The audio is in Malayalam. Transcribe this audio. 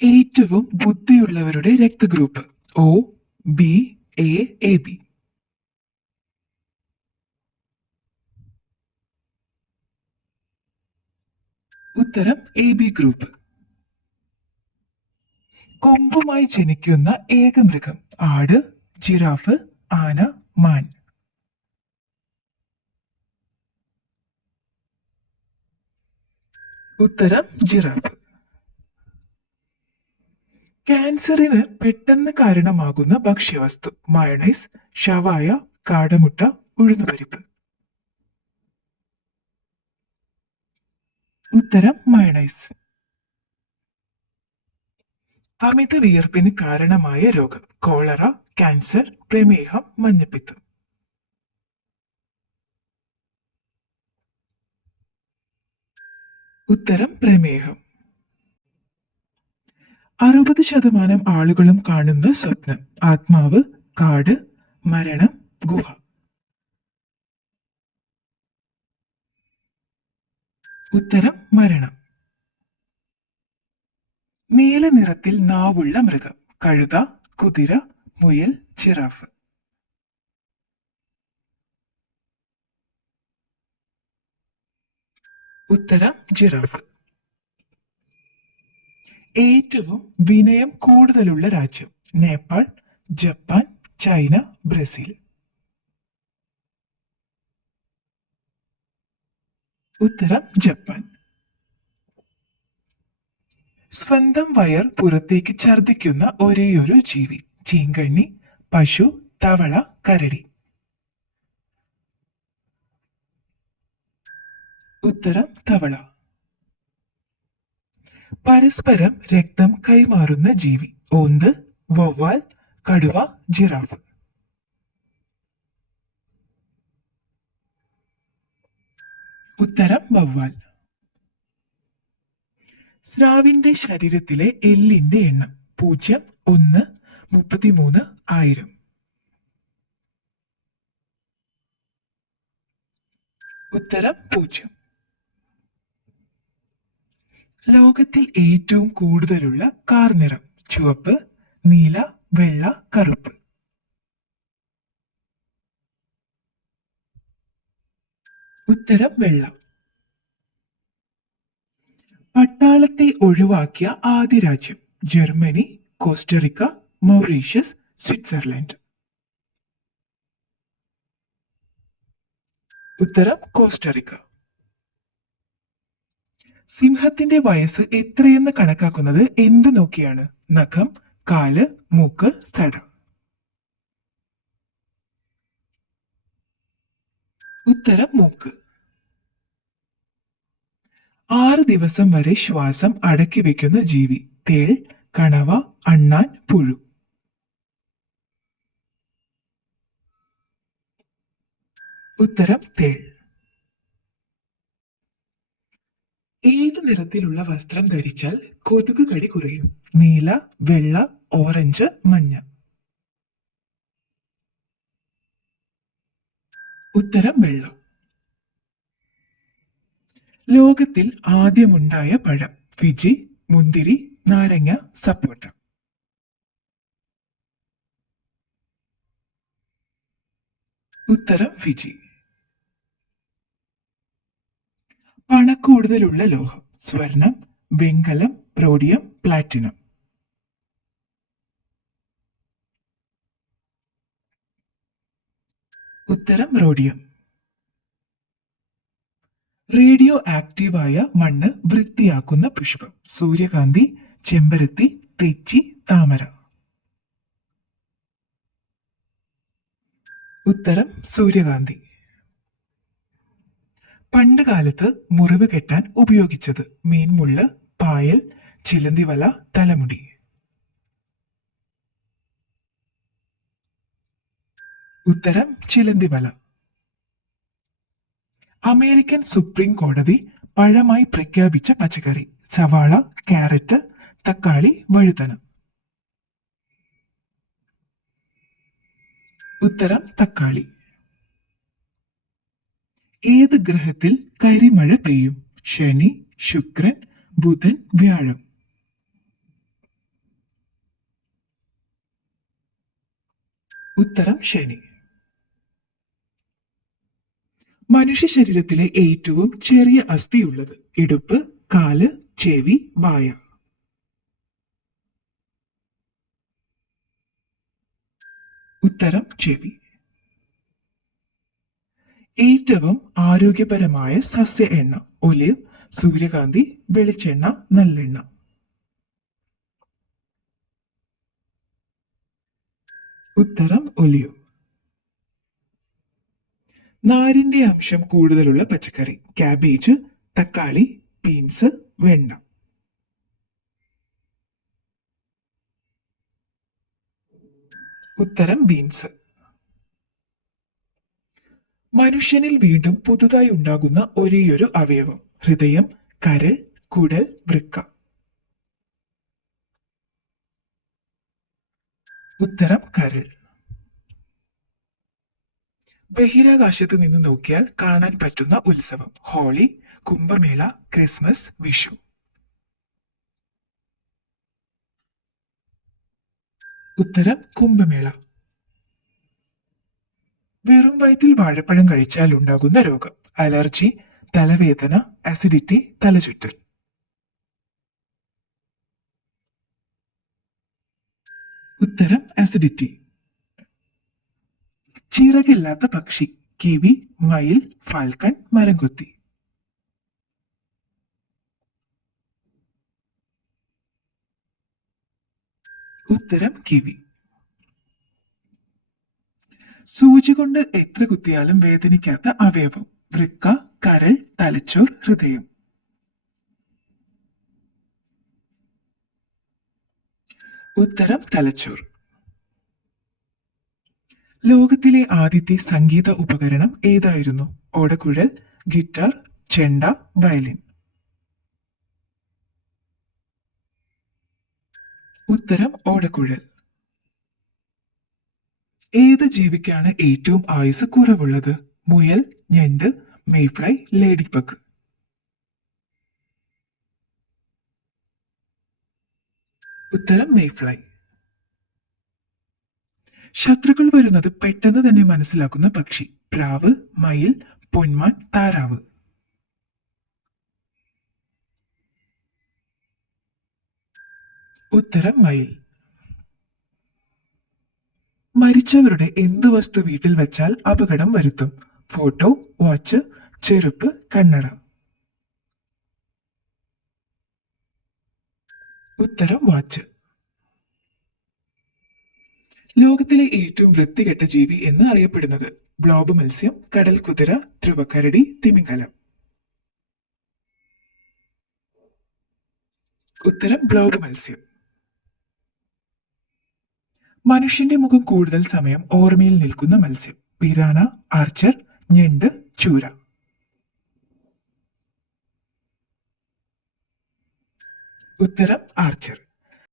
ഏറ്റവും ബുദ്ധിയുള്ളവരുടെ രക്തഗ്രൂപ്പ് O, B, A, A B. ഉത്തരം എ ബി ഗ്രൂപ്പ്. കൊമ്പുമായി ജനിക്കുന്ന ഏക മൃഗം ആട്, ജിറാഫ്, ആന, മാൻ. ഉത്തരം ജിറാഫ്. ക്യാൻസറിന് പെട്ടെന്ന് കാരണമാകുന്ന ഭക്ഷ്യവസ്തു മയണൈസ്, ഷവായ, കാടമുട്ട, ഉഴുന്നുപരിപ്പ്. ഉത്തരം മയണൈസ്. അമിത വിയർപ്പിന് കാരണമായ രോഗം കോളറ, ക്യാൻസർ, പ്രമേഹം, മഞ്ഞപ്പിത്തം. ഉത്തരം പ്രമേഹം. 60% ആളുകളും കാണുന്ന സ്വപ്നം ആത്മാവ്, കാട്, മരണം, ഗുഹ. ഉത്തരം മരണം. നീല നിറത്തിൽ നാവുള്ള മൃഗം കഴുത, കുതിര, മുയൽ, ജിറാഫ്. ഉത്തരം ജിറാഫ്. ഏറ്റവും വിനയം കൂടുതലുള്ള രാജ്യം നേപ്പാൾ, ജപ്പാൻ, ചൈന, ബ്രസീൽ. ഉത്തരം ജപ്പാൻ. സ്വന്തം വയർ പുറത്തേക്ക് ഛർദിക്കുന്ന ഒരേയൊരു ജീവി ചീങ്കണ്ണി, പശു, തവള, കരടി. ഉത്തരം തവള. പരസ്പരം രക്തം കൈമാറുന്ന ജീവി ഓന്ത്, വവ്വാൽ, കടുവ, ജിറാഫ്. ഉത്തരം വവ്വാൽ. സ്രാവിന്റെ ശരീരത്തിലെ എല്ലിന്റെ എണ്ണം 0, 1, 33, 1000. ഉത്തരം 0. ലോകത്തിൽ ഏറ്റവും കൂടുതലുള്ള കാർ നിറം ചുവപ്പ്, നീല, വെള്ള, കറുപ്പ്. ഉത്തരം വെള്ള. പട്ടാളത്തെ ഒഴിവാക്കിയ ആദ്യ രാജ്യം ജർമ്മനി, കോസ്റ്ററിക്ക, മൗറീഷ്യസ്, സ്വിറ്റ്സർലൻഡ്. ഉത്തരം കോസ്റ്ററിക്ക. സിംഹത്തിന്റെ വയസ്സ് എത്രയെന്ന് കണക്കാക്കുന്നത് എന്ത് നോക്കിയാണ് നഖം, കാല്, മൂക്ക്, സട. ഉത്തരം മൂക്ക്. 6 ദിവസം വരെ ശ്വാസം അടക്കി വെക്കുന്ന ജീവി തേൾ, കണവ, അണ്ണാൻ, പുഴു. ഉത്തരം തേൾ. ഏത് നിറത്തിലുള്ള വസ്ത്രം ധരിച്ചാൽ കൊതുക് കടി കുറയും നീല, വെള്ള, ഓറഞ്ച്, മഞ്ഞ. ഉത്തരം വെള്ള. ലോകത്തിൽ ആദ്യമുണ്ടായ പഴം ഫിജി, മുന്തിരി, നാരങ്ങ, സപ്പോട്ട. ഉത്തരം ഫിജി. പണക്കൂടുതലുള്ള ലോഹം സ്വർണം, വെങ്കലം, റോഡിയം, പ്ലാറ്റിനം. ഉത്തരം റോഡിയം. റേഡിയോ ആക്റ്റീവായ മണ്ണ് വൃത്തിയാക്കുന്ന പുഷ്പം സൂര്യകാന്തി, ചെമ്പരത്തി, തെച്ചി, താമര. ഉത്തരം സൂര്യകാന്തി. പണ്ട് കാലത്ത് മുറിവ് കെട്ടാൻ ഉപയോഗിച്ചത് മീൻമുള്ള്, പായൽ, ചിലന്തിവല, തലമുടി. ഉത്തരം ചിലന്തിവല. അമേരിക്കൻ സുപ്രീം കോടതി പഴമായി പ്രഖ്യാപിച്ച പച്ചക്കറി സവാള, ക്യാരറ്റ്, തക്കാളി, വഴുതന. ഉത്തരം തക്കാളി. ഏത് ഗ്രഹത്തിൽ കരിമഴ പെയ്യും ശനി, ശുക്രൻ, ബുധൻ, വ്യാഴം. ഉത്തരം ശനി. മനുഷ്യ ശരീരത്തിലെ ഏറ്റവും ചെറിയ അസ്ഥിയുള്ളത് ഇടുപ്പ്, കാല്, ചെവി, വായ. ഉത്തരം ചെവി. ഏറ്റവും ആരോഗ്യപരമായ സസ്യ എണ്ണ ഒലിവ്, സൂര്യകാന്തി, വെളിച്ചെണ്ണ, നല്ലെണ്ണ. ഉത്തരം ഒലിവ്. നാരിന്റെ അംശം കൂടുതലുള്ള പച്ചക്കറി കാബേജ്, തക്കാളി, ബീൻസ്, വെണ്ട. ഉത്തരം ബീൻസ്. മനുഷ്യനിൽ വീണ്ടും പുതുതായി ഉണ്ടാകുന്ന ഒരേയൊരു അവയവം ഹൃദയം, കരൾ, കുടൽ, വൃക്ക. ഉത്തരം കരൾ. ബഹിരാകാശത്ത് നിന്ന് നോക്കിയാൽ കാണാൻ പറ്റുന്ന ഉത്സവം ഹോളി, കുംഭമേള, ക്രിസ്മസ്, വിഷു. ഉത്തരം കുംഭമേള. വെറും വയറ്റിൽ വാഴപ്പഴം കഴിച്ചാൽ ഉണ്ടാകുന്ന രോഗം അലർജി, തലവേദന, അസിഡിറ്റി, തലചുറ്റൽ. ഉത്തരം അസിഡിറ്റി. ചിറകില്ലാത്ത പക്ഷി കിവി, മയിൽ, ഫാൽക്കൺ, മരംകൊത്തി. ഉത്തരം കിവി. സൂചി കൊണ്ട് എത്ര കുത്തിയാലും വേദനിക്കാത്ത അവയവം വൃക്ക, കരൾ, തലച്ചോർ, ഹൃദയം. ഉത്തരം തലച്ചോർ. ലോകത്തിലെ ആദ്യത്തെ സംഗീത ഉപകരണം ഏതായിരുന്നു ഓടക്കുഴൽ, ഗിറ്റാർ, ചെണ്ട, വയലിൻ. ഉത്തരം ഓടക്കുഴൽ. ഏത് ജീവിക്കാണ് ഏറ്റവും ആയുസ് കുറവുള്ളത് മുയൽ, ഞണ്ട്, മെയ്ഫ്ലൈ, ലേഡി ബഗ്. ഉത്തരം മെയ്ഫ്ലൈ. ശത്രുക്കൾ വരുന്നത് പെട്ടെന്ന് തന്നെ മനസ്സിലാക്കുന്ന പക്ഷി പ്രാവ്, മയിൽ, പൊന്മാൻ, താറാവ്. ഉത്തരം മയിൽ. മരിച്ചവരുടെ എന്ത് വസ്തു വീട്ടിൽ വെച്ചാൽ അപകടം വരുത്തും ഫോട്ടോ, വാച്ച്, ചെരുപ്പ്, കണ്ണട. ഉത്തരം വാച്ച്. ലോകത്തിലെ ഏറ്റവും വൃത്തികെട്ട ജീവി എന്ന് അറിയപ്പെടുന്നത് ബ്ലോബ് മത്സ്യം, കടൽ കുതിര, ധ്രുവക്കരടി, തിമിംഗലം. ഉത്തരം ബ്ലോബ് മത്സ്യം. മനുഷ്യന്റെ മുഖം കൂടുതൽ സമയം ഓർമ്മയിൽ നിൽക്കുന്ന മത്സ്യം പിരാന, ആർച്ചർ, ഞണ്ട്, ചൂര. ഉത്തരം ആർച്ചർ.